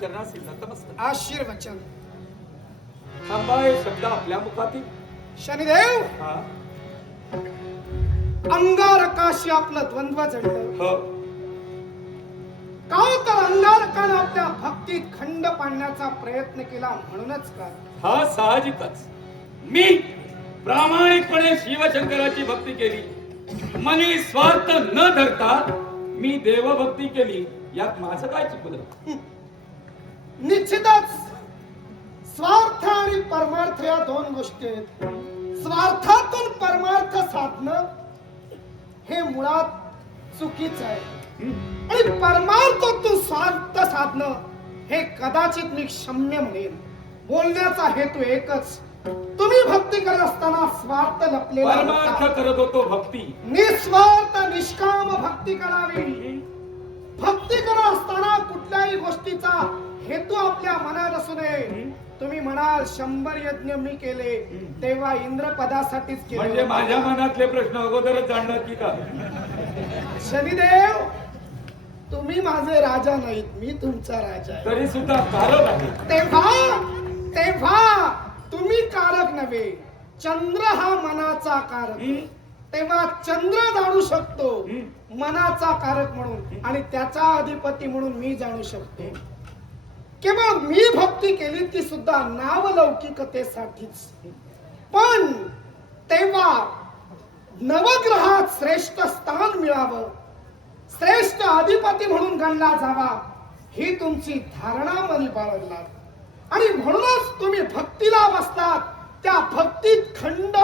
चरणाशी नतमस्तक. आशीर्वचन. थांबा हे शब्द आपल्या मुखातील. शनिदेव, हा अंगारकाशी आपलं द्वंद्व जडलं. हो का तर अंगारकानं आपल्या भक्तीत खंड पाडण्याचा प्रयत्न केला म्हणूनच का? हा साहजिकच. मी प्रामाणिकपणे शिवशंकराची भक्ती केली. मनी स्वार्थ न धरता मी देवभक्ती केली. यात माझं काय चुकलं? निश्चितच स्वार्थ आणि परमार्थ या दोन गोष्टी आहेत. स्वार्थातून परमार्थ साधणं हे मुळात चुकीचं आहे आणि परमार्थातून स्वार्थ साधणं हे कदाचित मी क्षम्य म्हणेन. बोलण्याचा हेतू एकच. तुम्ही भक्ती करत असताना स्वार्थ लपलेला परमार्थ नव्हता. करत होतो भक्ती. निस्वार्थ निष्काम भक्ती करावी. भक्ती करत असताना कुठल्याही गोष्टीचा हेतू आपल्या मनात असू नये. तुम्ही म्हणाल 100 यज्ञ मी केले तेव्हा इंद्रपदासाठीच म्हणजे केले. माझ्या मनातले प्रश्न अगोदरच जाणणार की का? शनिदेव, तुम्ही माझे राजा नाहीत, मी तुमचा राजा आहे. तरी सुद्धा कारक आहे. तेव्हा तुम्ही कारक नव्हे, चंद्र हा मनाचा कारक. तेव्हा चंद्र जाणू शकतो मनाचा कारक म्हणून आणि त्याचा अधिपती म्हणून मी जाणू शकतो. केवळ मी भक्ती केली ती सुद्धा नावलौकिकतेसाठीच. पण तेव्हा नवग्रहात श्रेष्ठ स्थान मिळावं, श्रेष्ठ अधिपती म्हणून गणला जावा ही तुमची धारणा मनी बाळगणार आणि म्हणूनच तुम्ही भक्तीला बसलात. त्या भक्तीत खंड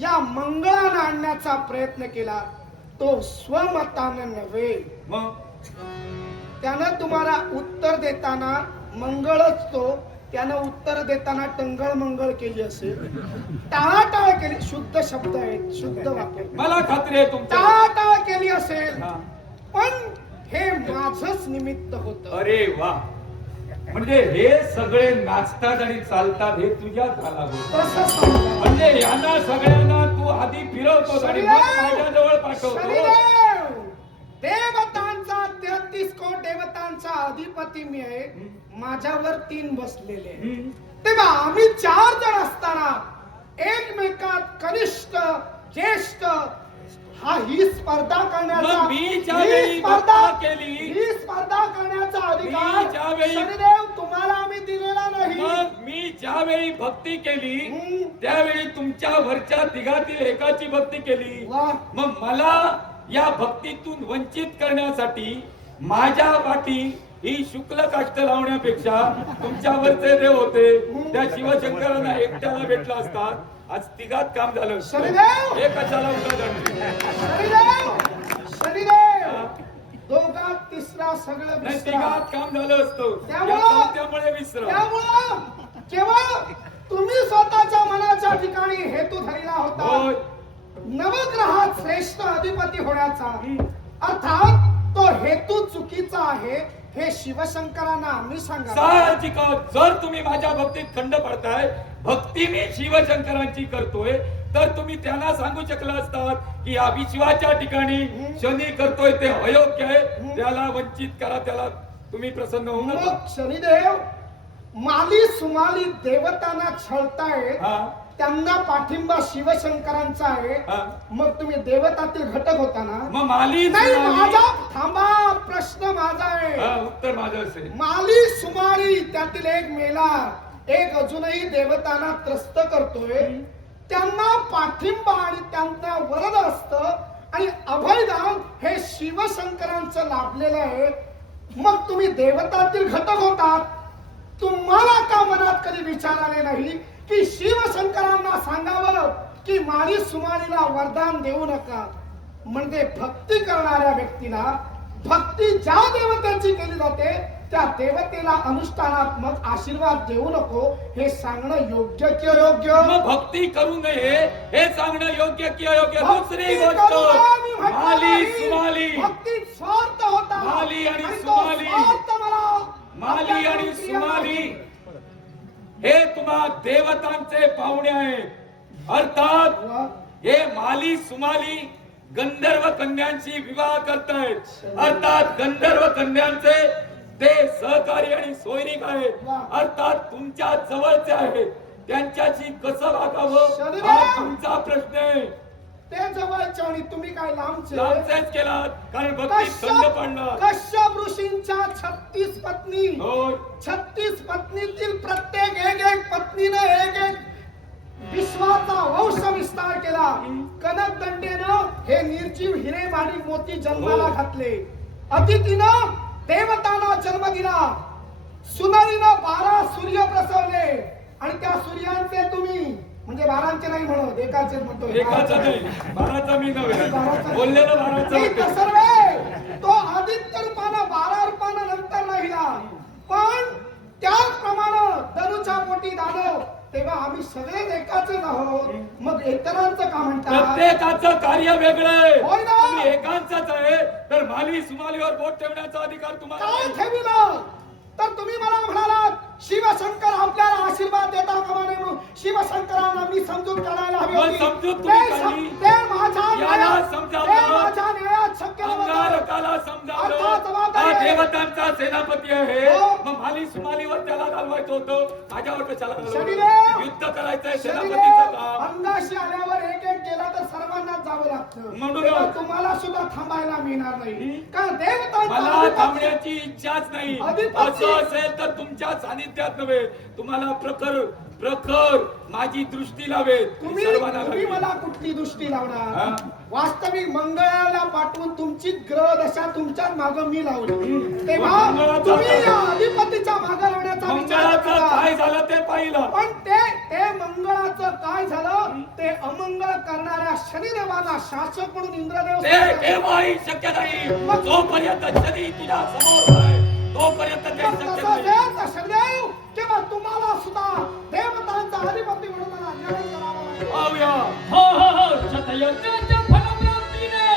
या मंगळानं आणण्याचा प्रयत्न केला. तो स्वमतानं नव्हे. मग त्यानं तुम्हाला उत्तर देताना मंगळच तो, त्यानं उत्तर देताना टंगळ मंगळ केली असेल, टाळाटाळ केली. शुद्ध शब्द आहेत, शुद्ध वाक्य. मला खात्री आहे तुमच्या. टाळाटाळ केली असेल, हा. पण हे माझच निमित्त होत. अरे वा, म्हणजे हे सगळे नाचतात आणि चालतात हे तुझ्यात आला. कसं समजा? म्हणजे यांना सगळ्यांना तू आधी फिरवतो आणि मग माझ्याजवळ पाठवतो. शनिदेव, देवतांचा 33 कोट देवतांचा अधिपती मी आहे. माझ्यावर 3 बसलेले आहेत. तेव्हा आम्ही 4 जण असताना एकमेकात कनिष्ठ ज्येष्ठ ही स्पर्धा करण्याचा मग मी ज्यावेळी भक्ती केली, ही स्पर्धा करण्याचा मी अधिकार ज्यावेळी- शनिदेव तुम्हाला आम्ही दिलेला नाही. मग मी ज्यावेळी भक्ती केली हम्म. त्यावेळी तुमच्या वरच्या तिघातील एकाची भक्ती केली. वा. मग मला या भक्तीतून वंचित करण्यासाठी माझ्या पाठी ही शुक्ल काष्ट लावण्यापेक्षा तुमच्यावरचे देव होते त्या शिवशंकरांना एकट्याला भेटला असतात. आज तिघात काम झालं. शनिदेव! हे कशाला उदाहरण? शनिदेव, शनिदेव, दोघात तिसरा सगळं नाही, विसरा. तिघात काम झालं असतं. त्यामुळं- त्यामुळे विसरा. त्यामुळं केवळ तुम्ही स्वतःच्या मनाच्या ठिकाणी हेतू धरला होता, होय. नवग्रहात श्रेष्ठ अधिपती होण्याचा. अर्थात तो हेतू चुकीचा आहे हे शिवशंकरांना आम्ही सांगा. साहजिक, जर तुम्ही माझ्या भक्तीत खंड पडताय, भक्ती मी शिवशंकरांची करतोय, तर तुम्ही त्यांना सांगू शकला असतात की या विश्वाच्या ठिकाणी शनी करतोय ते अयोग्य आहे, त्याला वंचित करा, त्याला तुम्ही प्रसन्न होऊ नका. मग शनिदेव, माली सुमाली देवतांना छळतायत, हा. त्यांना पाठिंबा शिवशंकरांचा आहे. हा. मग तुम्ही देवतातील घटक होता ना? मग माली नाही, सुमाली- माझा थांबा, प्रश्न माझा आहे. हा, उत्तर माझं असेल. माली सुमाली त्यातील एक मेला, एक अजूनही देवतांना त्रस्त करतोय. त्यांना पाठिंबा आणि त्यांना वरद असतं आणि अभयदान हे शिवशंकरांचं लाभलेलं आहे. मग तुम्ही देवतातील घटक होतात, तुम्हाला का मनात कधी विचार आले नाही की शिवशंकरांना सांगावं की माली सुमालीला वरदान देऊ नका? म्हणजे भक्ती करणाऱ्या व्यक्तीला भक्ती ज्या देवतेची केली जाते त्या देवतेला अनुष्ठानात्मक आशीर्वाद देऊ नको हे सांगणं योग्य की अयोग्य? मग भक्ती करू नये हे सांगणं योग्य की अयोग्य? दुसरी भक्ती गोष्ट, करू नये मी म्हटलं माली नाही. सुमाली, भक्तीत स्वार्थ होता. माली आणि तो सुमाली. स्वार्थ मला माली आणि सुमाली हे तुम्हा देवतांचे पाहुणे आहेत. अर्थात हे माली सुमाली गंधर्व कन्यांशी विवाह करतायत. अर्थात गंधर्व कन्यांचे ते सहकारी आणि सोयरीक आहेत, वा. अर्थात तुमच्या जवळचे आहेत. त्यांच्याशी कसं वागावं शरीर हा आहे. तुमचा प्रश्न आहे. ते जवळचे आणि तुम्ही काय लांबचे. लांबचेच केलात कारण भक्तीत खंड पडला. कश्यप ऋषींच्या 36 पत्नी, होय 36 पत्नीतील प्रत्येक एक पत्नीनं एक विश्वाचा वंश विस्तार केला. कनकदंडेनं हे निर्जीव हिरे माणिक मोती जन्माला हो. घातले. अदितीनं देवतांना जन्म दिला. सुनरीनं 12 सूर्य प्रसवले आणि त्या सूर्यांचे तुम्ही म्हणजे 12चे नाही म्हणत एकाचे म्हणतो. एकाचा नाही 12चा मी नव्हे बोललेलं 12चा नाही, होतं. तसं नव्हे. तो आदित्य रूपानं 12 रूपानं नंतर राहिला. पण त्याचप्रमाणे दरुच्या पोटी दानव, तेव्हा आम्ही सगळे एकाचेच आहोत. मग इतरांचं का म्हणतात? प्रत्येकाचं कार्य वेगळंय. होय ना? तुम्ही एकांचाच आहे तर माली सुमालीवर बोट ठेवण्याचा अधिकार तुम्हाला काय नाही. ठेविलं? तर तुम्ही मला म्हणालात शिवशंकर आपल्याला आशीर्वाद देता कामा नये म्हणून शिवशंकरांना मी समजून काढायला हवी मग होती. समजूत तुम्ही ते काढली. ते माझ्या याला न्यायात- समजावलं. ते माझ्या न्यायात शक्य नव्हतं. अंगारकाला समजावलं अर्थात जबाबदारी हा आहे. देवतांचा सेनापती आहे. हो. मग माली सुमालीवर त्याला घालवायचं होतं, माझ्यावर कशाला घालवलं? शनिदेव. युद्ध करायचंय शनिदेव, सेनापतीचं काम. अंगाशी आल्यावर एक गेला तर सर्वांनाच जावं लागतं. म्हणून तेव्हा तुम्हाला सुद्धा थांबायला मिळणार नाही. कारण मला देवतांचा थांबण्याची इच्छाच नाही. अधिपती. असं असेल तर तुमच्या सानिध्यात नव्हे, तुम्हाला प्रखर प्रखर माझी दृष्टी लावेल. तुम्ही सर्वांना तुम्ही लावेल. मला कुठली दृष्टी लावणार? हा? वास्तविक मंगळाला पाठवून तुमची ग्रह दशा तुमच्या माग मी लावली. तेव्हा मंगळाचा तुम्ही काय? या अधिपतीच्या माग लावण्याचा विचार मंगळाचं करा. काय झालं ते पाहिलं. पण ते मंगळाचं काय झालं? ते अमंगळ करणाऱ्या शनिदेवाला शासक म्हणून इंद्रदेव ते केव्हाही शक्य नाही. जोपर्यंत शनी तुझ्या समोर आहे तोपर्यंत ते जर शक्य तसं नाही. असेल तर शनिदेव किंवा तुम्हाला सुद्धा देवतांचा अधिपती म्हणून मला न्याय करावा लागेल. पाहूया. हो हो हो शतयज्ञाच्या फलप्राप्तीने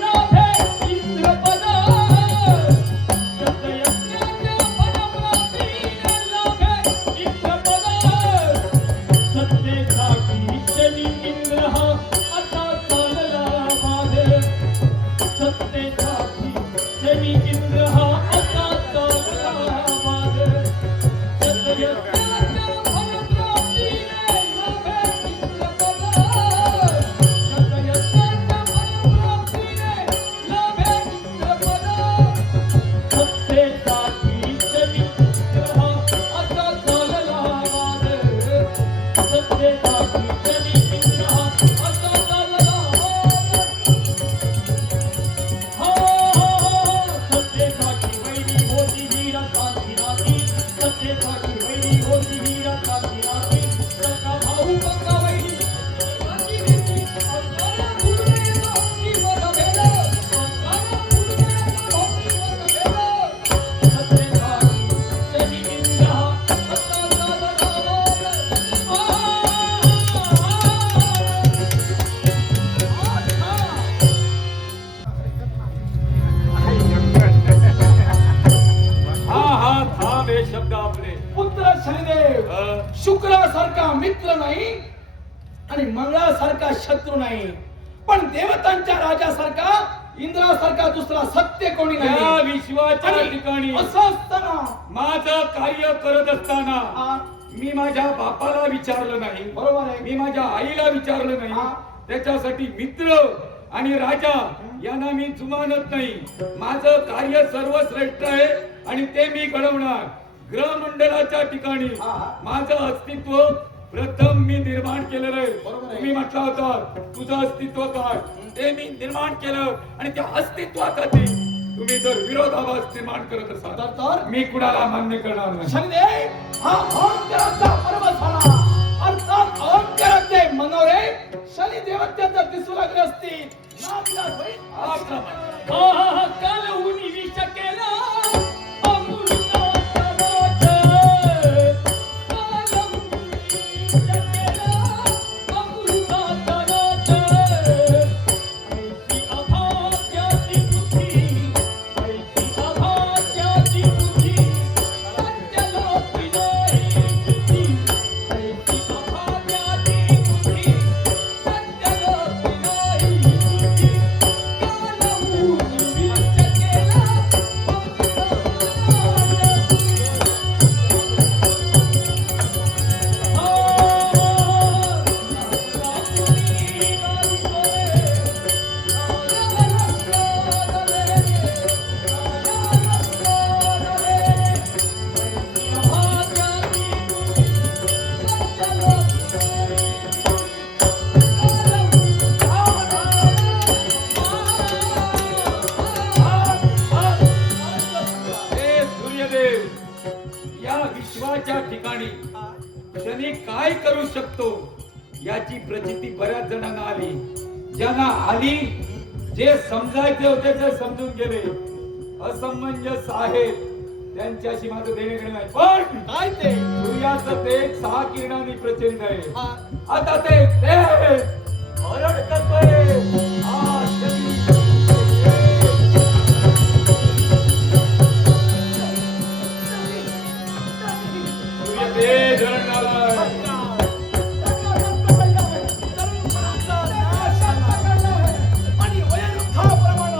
लाभे इंद्रपद. शतयज्ञाच्या फलप्राप्तीने लाभे इंद्रपद. सत्तेसाठी शनी इंद्र हा असा चालला मागे. सत्तेसाठी शनी इंद्र हा असा चालला मागे. शतयज्ञाच्या फलप्राप्तीने लाभे इंद्रपद. शतयज्ञाच्या फलप्राप्तीने लाभे इंद्रपद. सत्तेसाठी शनी इंद्र हा असा चालला मागे. सत्तेसाठी शनी इंद्र हा असा चालला मागे. हो हो हो सत्तेसाठी वैरी होती हीरा कांती राती. सत्तेसाठी वैरी होती हीरा कांती राती. सका भाऊ बका वैरी कांती रीती. अंगारा फुलण्याचा भोवती मतभेद. अंगारा फुलण्याचा भोवती मतभेद. सत्तेसाठी शनी इंद्र हा असा चालला मागे. हा थांब हे शब्द आपले. पुत्र शनिदेव शुक्रासारखा मित्र नाही आणि मंगळासारखा शत्रू नाही. पण देवतांच्या राजासारखा इंद्रासारखा दुसरा सत्य कोणी या नाही. विश्वाच्या आणि ठिकाणी असं असताना माझं कार्य करत असताना हा, मी माझ्या बापाला विचारलं नाही, बरोबर आहे. मी माझ्या आईला विचारलं हा. नाही. त्याच्यासाठी मित्र आणि राजा यांना मी जुमानत नाही. माझं कार्य सर्वश्रेष्ठ आहे आणि ते मी घडवणार. ग्रहमंडळाच्या ठिकाणी हा. माझं अस्तित्व प्रथम मी निर्माण केलेलं आहे. बरोबर आहे. तुम्ही म्हटलं होता तुझं अस्तित्व काय, ते मी निर्माण केलं आणि त्या अस्तित्वासाठी तुम्ही जर विरोधाभास निर्माण करत असाल तर मी कुणाला मान्य करणार नाही. शनिदेव हा अहंकाराचा पर्व झाला. अर्थात अहंकाराचे मनोरे शनी देवत्या जर दिसू लागले असतील नाविलाज होईल. आपला हा हा हा काल उनी विष केला अमृताचा राज. काल उनी विष केला अमृताचा राज. ऐसी अभाग्याची बुद्धी, ऐसी अभाग्याची बुद्धी, सत्यलोकी नाही शुद्धी. ऐसी अभाग्याची बुद्धी, सत्यलोकी नाही शुद्धी. काल उनी विष केला अमृताचा राज. करू शकतो याची प्रचिती बऱ्याच जणांना आली. ज्यांना आली, जे समजायचे होते ते समजून गेले. असमंजस आहेत त्यांच्याशी माझं देणे घेणे नाही. पण काय ते सूर्याचं तेज 6 किरणांनी प्रचलित आहे. हा. आता ते हरण करतोय. हा शनी. सूर्य तेज हरण आलाय. आणि वयोवृद्धाप्रमाणे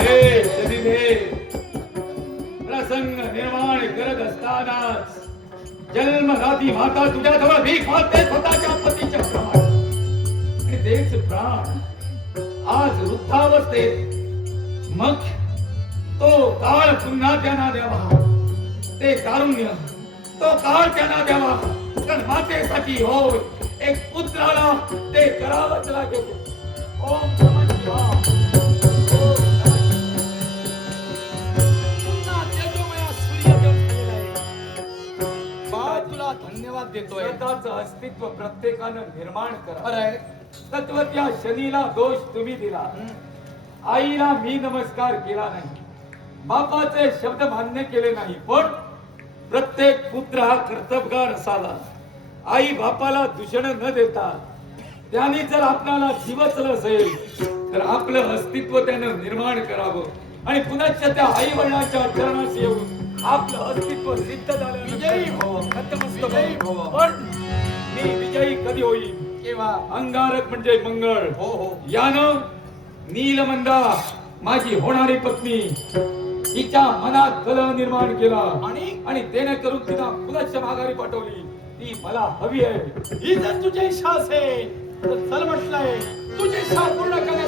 हे शनी हे प्रसंग निर्माण करत असतानाच जन्मदाती माता तुझ्याजवळ भीक मागते स्वतःच्या पतीच्या प्रमाण. आणि तेच प्राण आज वृद्धावस्थेत. मग तो काळ पुन्हा त्यांना द्यावा. ते कारुण्य तो काळ त्यांना द्यावा. कारण मातेसाठी होय एक पुत्राला ते करावंच लागेल. ओम नमः शिवाय. पुन्हा तेजोमय सूर्यदेव झालेला आहे. बा तुला धन्यवाद देतोय. स्वतःचं अस्तित्व प्रत्येकानं निर्माण करा. खरंय. तत्व त्या शनीला दोष तुम्ही दिला. आईला मी नमस्कार केला नाही. बापाचे शब्द मान्य केले नाही. पण प्रत्येक पुत्र हा कर्तबगार असावा. आई बापाला दूषण न देता त्याने जर आपल्याला जीवचलं असेल तर आपलं अस्तित्व त्यानं निर्माण करावं. आणि पुन्हा त्या आई वडिलांच्या चरणाशी येऊन आपलं अस्तित्व सिद्ध झालं. विजयी भव. विजयी भव. पण मी विजयी कधी होईल? केव्हा? अंगारक म्हणजे मंगळ. हो हो. यानं नीलमंदा माझी होणारी पत्नी हिच्या मनात कलह निर्माण केला. आणि त्याने करून तिला पुलाच्या माघारी पाठवली. ती मला हवी आहे. ही जर तुझी इच्छा असेल तर चल म्हटलंय. तुझी इच्छा पूर्ण करण्यासाठी